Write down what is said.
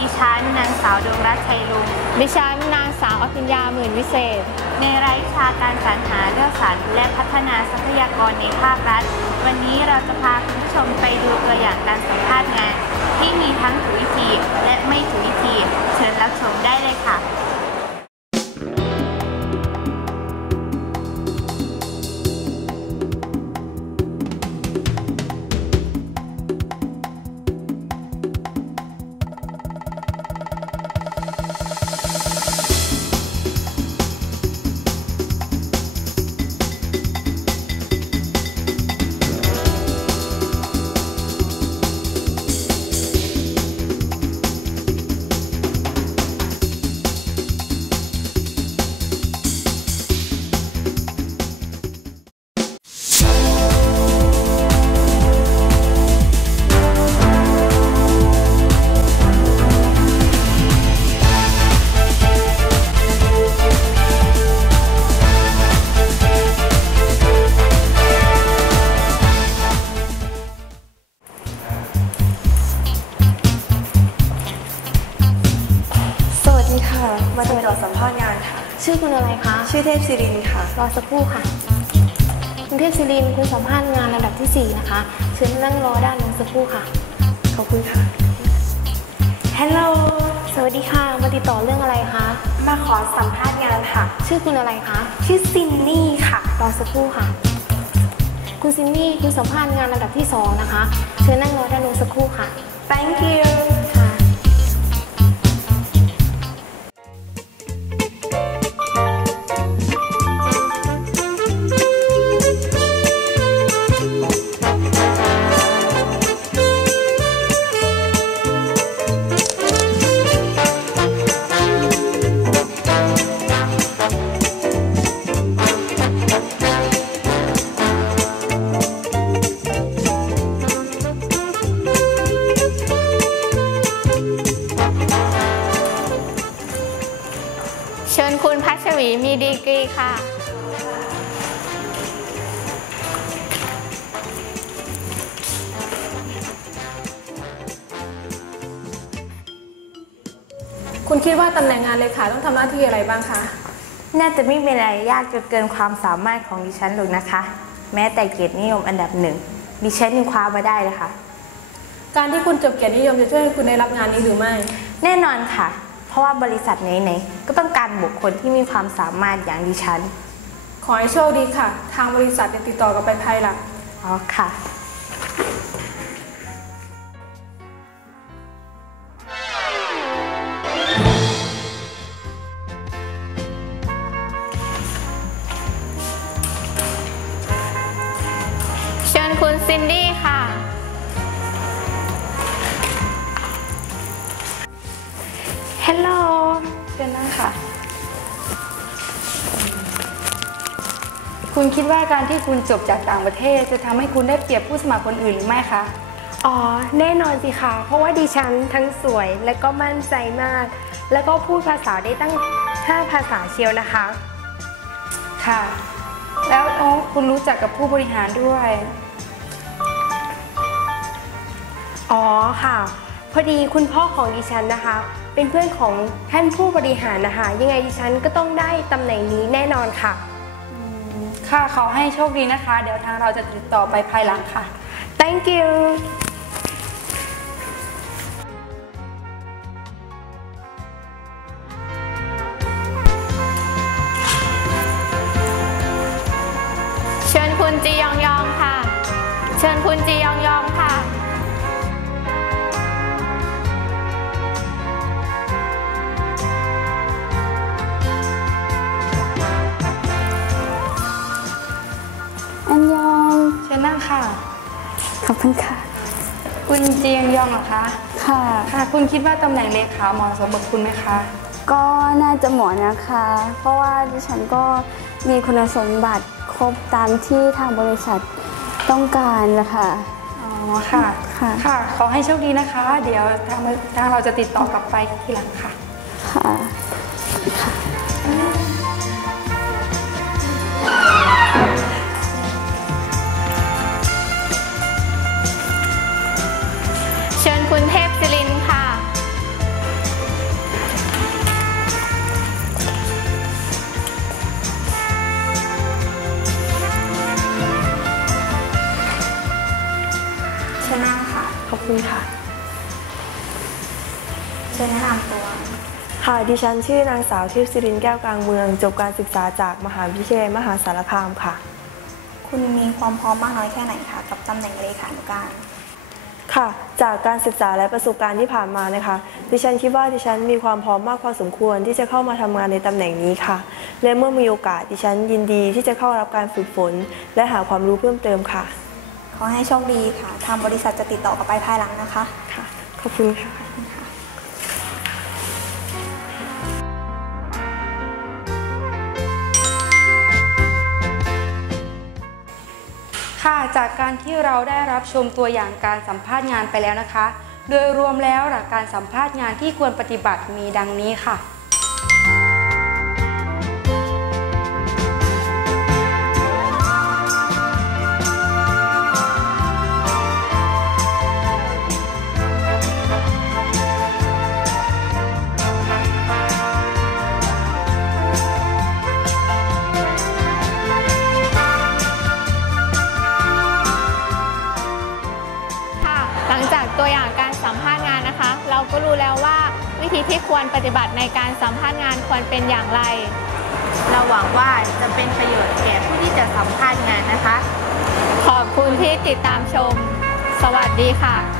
ดิฉันนางสาวดวงรัตน์ชัยลุงดิฉันนางสาวอภิญญาหมื่นวิเศษ ในรายวิชาการสรรหาเลือกสรรและพัฒนาทรัพยากรในภาครัฐ วันนี้เราจะพาคุณผู้ชมไปดูตัวอย่างการสัมภาษณ์งาน ที่มีทั้งถูกวิธีและไม่ถูกวิธี เชิญรับชมได้เลยค่ะ ค่ะมาตรวจสัมภาษณ์งานค่ะ ชื่อคุณอะไรคะ ชื่อเทพศิรินทร์ค่ะ รอสักครู่ค่ะกรุงเทพศิรินทร์คุณสัมภาษณ์งานระดับที่ 4 นะคะ เชิญนั่งรอด้านนู้นสักครู่ค่ะ ขอบคุณค่ะฮัลโหลสวัสดีค่ะ มาติดต่อเรื่องอะไรคะ มาขอสัมภาษณ์งานค่ะ ชื่อคุณอะไรคะ ชื่อซินนี่ค่ะ รอสักครู่ค่ะ คุณซินนี่คุณสัมภาษณ์งานระดับที่ 2 นะคะ เชิญนั่งรอด้านนู้นสักครู่ค่ะ thank you คุณคิดว่าตำแหน่งงานเลขาต้องทำหน้าที่อะไรบ้างคะ น่าจะไม่เป็นอะไรยากจนเกินความสามารถของดิฉันหรอกนะคะ แม้แต่เกียรตินิยมอันดับหนึ่งดิฉันยังคว้ามาได้เลยค่ะ การที่คุณจบเกียรตินิยมจะช่วยให้คุณได้รับงานนี้หรือไม่ แน่นอนค่ะ เพราะว่าบริษัทไหนๆก็ต้องการบุคคลที่มีความสามารถอย่างดิฉัน ขอให้โชคดีค่ะ ทางบริษัทจะติดต่อกลับไปภายหลังอ๋อค่ะ เชิญคุณซินดี้ค่ะ ฮัลโหลเชิญนั่งค่ะ คุณคิดว่าการที่คุณจบจากต่างประเทศ จะทำให้คุณได้เปรียบผู้สมัครคนอื่นหรือไม่คะ อ๋อ แน่นอนสิคะเพราะว่าดิฉันทั้งสวยและก็มั่นใจมาก แล้วก็พูดภาษาได้ตั้ง 5 ภาษาเชียวนะคะ ค่ะ แล้วอ๋อคุณรู้จักกับผู้บริหารด้วย อ๋อค่ะ พอดีคุณพ่อของดิฉันนะคะ เป็นเพื่อนของท่านผู้บริหารนะคะ ยังไงดิฉันก็ต้องได้ตำแหน่งนี้แน่นอนค่ะ ค่ะขอให้โชคดีนะคะ เดี๋ยวทางเราจะติดต่อไปภายหลังค่ะ thank you ยองยองค่ะ เชิญคุณจียองยองค่ะอันยองเชิญนั่งค่ะ ขอบคุณค่ะ คุณเจียงยองเหรอคะค่ะ ค่ะคุณคิดว่าตำแหน่งเลขาเหมาะสมกับคุณไหมคะก็น่าจะเหมาะนะคะ เพราะว่าดิฉันก็มีคุณสมบัติค รบตามที่ทางบริษัทต้องการนะคะอ๋อค่ะ ค่ะ ค่ะ ขอให้โชคดีนะคะ เดี๋ยวทางทางเราจะติดต่อกลับไปทีหลังค่ะ ค่ะเชิญคุณเทพศิรินทร์ค่ะ ค่ะขอบคุณค่ะเชิญแนะนำตัวค่ะ ดิฉันชื่อนางสาวทิพย์ศิรินแก้วกลางเมือง จบการศึกษาจากมหาวิทยาลัยมหาสารคามค่ะ คุณมีความพร้อมมากน้อยแค่ไหนคะกับตำแหน่งเลขานุการ ค่ะ จากการศึกษาและประสบการณ์ที่ผ่านมานะคะ ดิฉันคิดว่าดิฉันมีความพร้อมมากพอสมควรที่จะเข้ามาทำงานในตำแหน่งนี้ค่ะ และเมื่อมีโอกาสดิฉันยินดีที่จะเข้ารับการฝึกฝน และหาความรู้เพิ่มเติมค่ะข อให้โชคดีค่ะ ทางบริษัทจะติดต่อกลับไปภายหลังนะคะ ค่ะ ขอบคุณค่ะค่ะ จากการที่เราได้รับชมตัวอย่างการสัมภาษณ์งานไปแล้วนะคะ โดยรวมแล้วหลักการสัมภาษณ์งานที่ควรปฏิบัติมีดังนี้ค่ะค่ะ ธีที่ควรปฏิบัติในการสัมภาษณ์งานควรเป็นอย่างไร เราหวังว่าจะเป็นประโยชน์แก่ผู้ที่จะสัมภาษณ์งานนะคะ ขอบคุณที่ติดตามชม สวัสดีค่ะ